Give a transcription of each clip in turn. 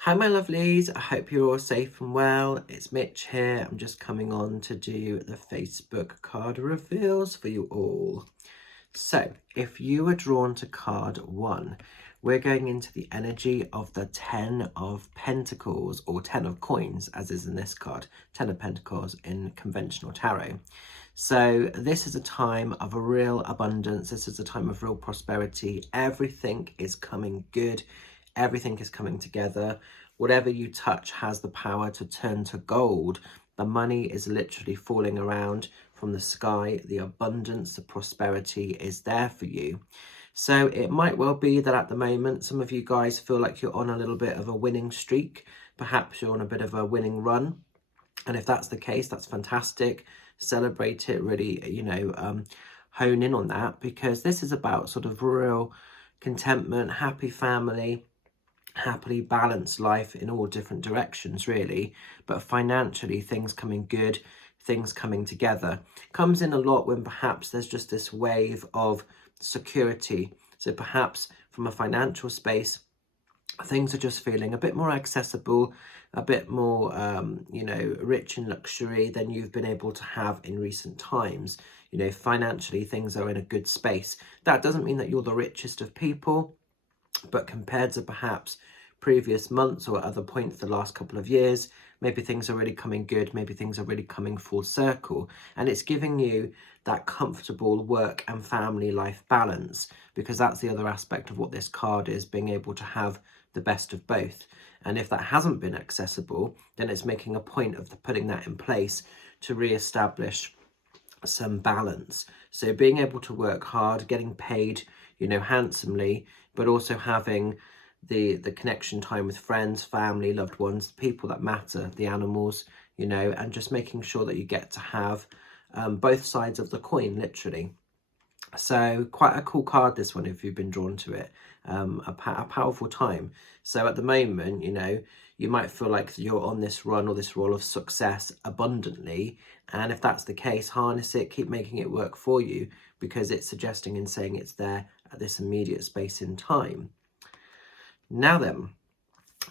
Hi my lovelies, I hope you're all safe and well. It's Mitch here. I'm just coming on to do the Facebook card reveals for you all. So, if you are drawn to card 1, we're going into the energy of the 10 of Pentacles, or 10 of Coins, as is in this card, 10 of Pentacles in conventional tarot. So this is a time of a real abundance. This is a time of real prosperity. Everything is coming good. Everything is coming together. Whatever you touch has the power to turn to gold. The money is literally falling around from the sky. The abundance, the prosperity is there for you. So it might well be that at the moment, some of you guys feel like you're on a little bit of a winning streak. Perhaps you're on a bit of a winning run. And if that's the case, that's fantastic. Celebrate it, really, hone in on that, because this is about sort of real contentment, happy family, happily balanced life in all different directions, really. But financially, things coming good, things coming together. Comes in a lot when perhaps there's just this wave of security. So perhaps from a financial space, things are just feeling a bit more accessible, a bit more, rich in luxury than you've been able to have in recent times. Financially, things are in a good space. That doesn't mean that you're the richest of people, but compared to perhaps previous months or other points the last couple of years, maybe things are really coming good, maybe things are really coming full circle, and it's giving you that comfortable work and family life balance, because that's the other aspect of what this card is, being able to have the best of both. And if that hasn't been accessible, then it's making a point of putting that in place to re-establish some balance. So being able to work hard, getting paid, handsomely, but also having the connection time with friends, family, loved ones, the people that matter, the animals, and just making sure that you get to have both sides of the coin, literally. So quite a cool card, this one, if you've been drawn to it. A powerful time. So at the moment, you might feel like you're on this run or this roll of success abundantly. And if that's the case, harness it, keep making it work for you, because it's suggesting and saying it's there at this immediate space in time. Now then,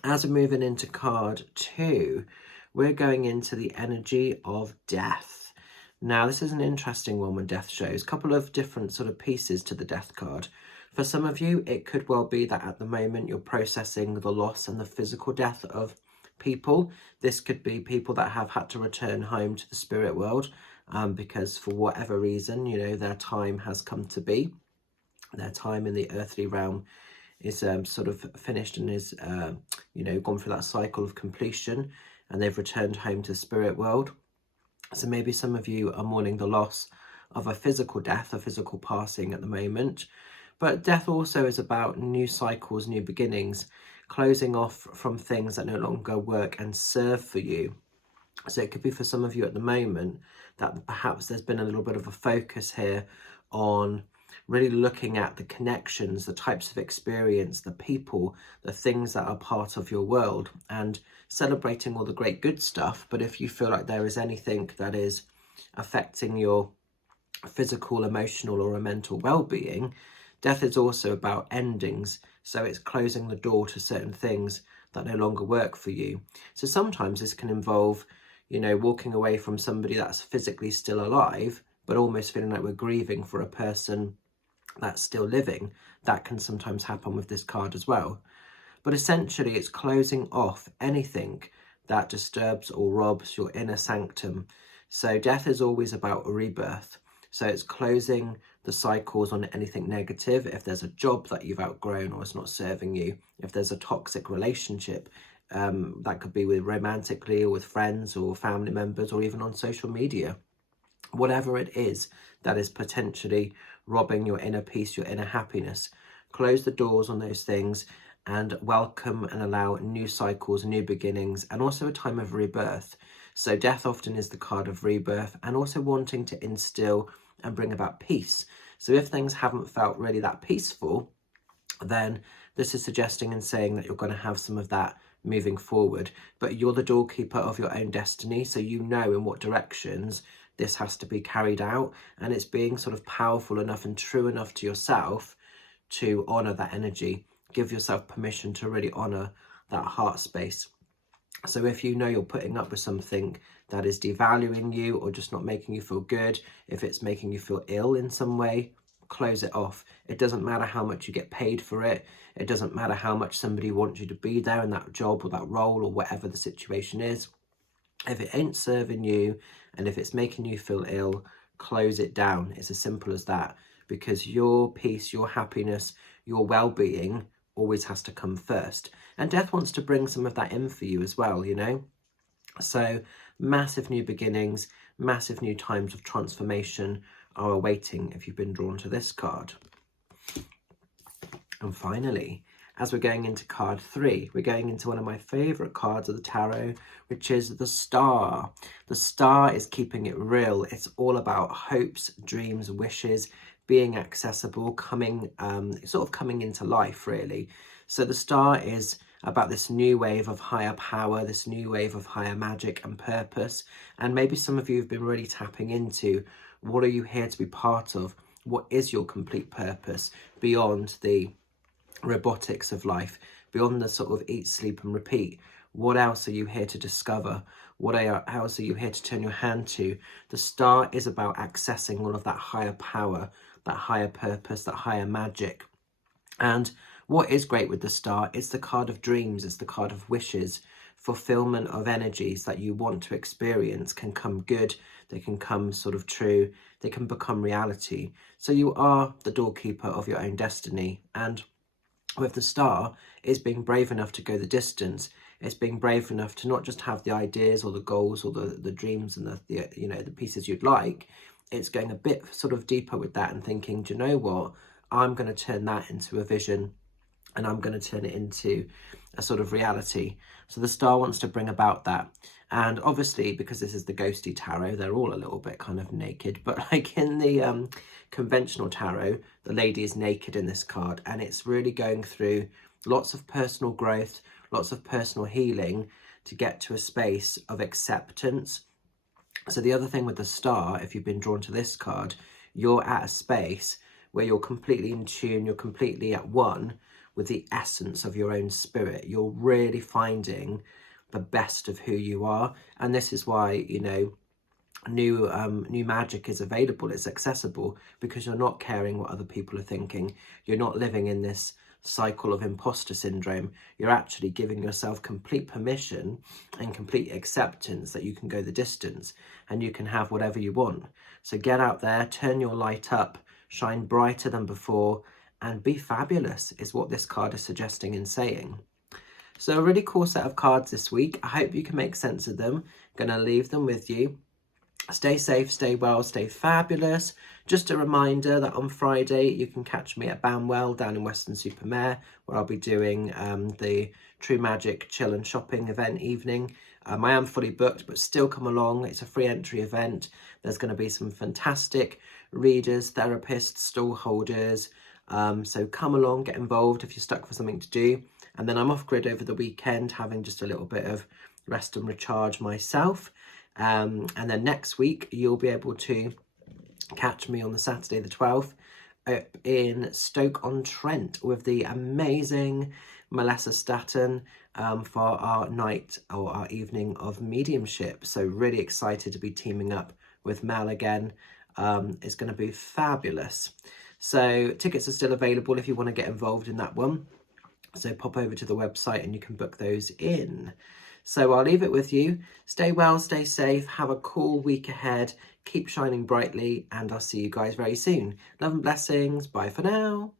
as we're moving into card 2, we're going into the energy of death. Now, this is an interesting one when death shows. A couple of different sort of pieces to the death card. For some of you, it could well be that at the moment you're processing the loss and the physical death of people. This could be people that have had to return home to the spirit world because for whatever reason, their time has come to be. Their time in the earthly realm is sort of finished and is, gone through that cycle of completion, and they've returned home to the spirit world. So maybe some of you are mourning the loss of a physical death, a physical passing at the moment. But death also is about new cycles, new beginnings, closing off from things that no longer work and serve for you. So it could be for some of you at the moment that perhaps there's been a little bit of a focus here on really looking at the connections, the types of experience, the people, the things that are part of your world, and celebrating all the great good stuff. But if you feel like there is anything that is affecting your physical, emotional, or mental well-being, death is also about endings. So it's closing the door to certain things that no longer work for you. So sometimes this can involve, walking away from somebody that's physically still alive, but almost feeling like we're grieving for a person that's still living. That can sometimes happen with this card as well. But essentially, it's closing off anything that disturbs or robs your inner sanctum. So death is always about a rebirth. So it's closing the cycles on anything negative. If there's a job that you've outgrown or it's not serving you, if there's a toxic relationship, that could be with romantically or with friends or family members or even on social media. Whatever it is that is potentially robbing your inner peace, your inner happiness, close the doors on those things and welcome and allow new cycles, new beginnings, and also a time of rebirth. So death often is the card of rebirth and also wanting to instill and bring about peace. So if things haven't felt really that peaceful, then this is suggesting and saying that you're going to have some of that moving forward. But you're the doorkeeper of your own destiny, so you know in what directions this has to be carried out, and it's being sort of powerful enough and true enough to yourself to honor that energy. Give yourself permission to really honor that heart space. So if you know you're putting up with something that is devaluing you or just not making you feel good, if it's making you feel ill in some way, close it off. It doesn't matter how much you get paid for it. It doesn't matter how much somebody wants you to be there in that job or that role or whatever the situation is. If it ain't serving you and if it's making you feel ill, close it down. It's as simple as that, because your peace, your happiness, your well-being always has to come first. And death wants to bring some of that in for you as well, you know? So massive new beginnings, massive new times of transformation are awaiting if you've been drawn to this card. And finally, as we're going into card 3, we're going into one of my favourite cards of the tarot, which is the Star. The Star is keeping it real. It's all about hopes, dreams, wishes, being accessible, coming into life, really. So the Star is about this new wave of higher power, this new wave of higher magic and purpose. And maybe some of you have been really tapping into, what are you here to be part of? What is your complete purpose beyond the robotics of life, beyond the sort of eat, sleep and repeat? What else are you here to discover? What else are you here to turn your hand to? The Star is about accessing all of that higher power, that higher purpose, that higher magic. And what is great with the Star, it's the card of dreams, it's the card of wishes. Fulfillment of energies that you want to experience can come good, they can come sort of true, they can become reality. So you are the doorkeeper of your own destiny. And with the Star, it's being brave enough to go the distance. It's being brave enough to not just have the ideas or the goals or the dreams and the pieces you'd like. It's going a bit sort of deeper with that and thinking, do you know what? I'm going to turn that into a vision and I'm going to turn it into a sort of reality. So the Star wants to bring about that. And obviously, because this is the ghosty tarot, they're all a little bit kind of naked. But like in the conventional tarot, the lady is naked in this card. And it's really going through lots of personal growth, lots of personal healing to get to a space of acceptance. So the other thing with the Star, if you've been drawn to this card, you're at a space where you're completely in tune, you're completely at one with the essence of your own spirit. You're really finding the best of who you are. And this is why, you know, new magic is available, it's accessible, because you're not caring what other people are thinking. You're not living in this cycle of imposter syndrome. You're actually giving yourself complete permission and complete acceptance that you can go the distance and you can have whatever you want. So get out there, turn your light up, shine brighter than before, and be fabulous is what this card is suggesting and saying. So a really cool set of cards this week. I hope you can make sense of them. I'm going to leave them with you. Stay safe, stay well, stay fabulous. Just a reminder that on Friday you can catch me at Banwell down in Weston-super-Mare, where I'll be doing the True Magic Chill and Shopping event evening. I am fully booked, but still come along. It's a free entry event. There's going to be some fantastic readers, therapists, stall holders. So come along, get involved if you're stuck for something to do. And then I'm off grid over the weekend, having just a little bit of rest and recharge myself. And then next week, you'll be able to catch me on the Saturday the 12th in Stoke-on-Trent with the amazing Melissa Staton for our night or our evening of mediumship. So really excited to be teaming up with Mel again. It's going to be fabulous. So tickets are still available if you want to get involved in that one. So pop over to the website and you can book those in. So I'll leave it with you. Stay well, stay safe, have a cool week ahead, keep shining brightly, and I'll see you guys very soon. Love and blessings. Bye for now.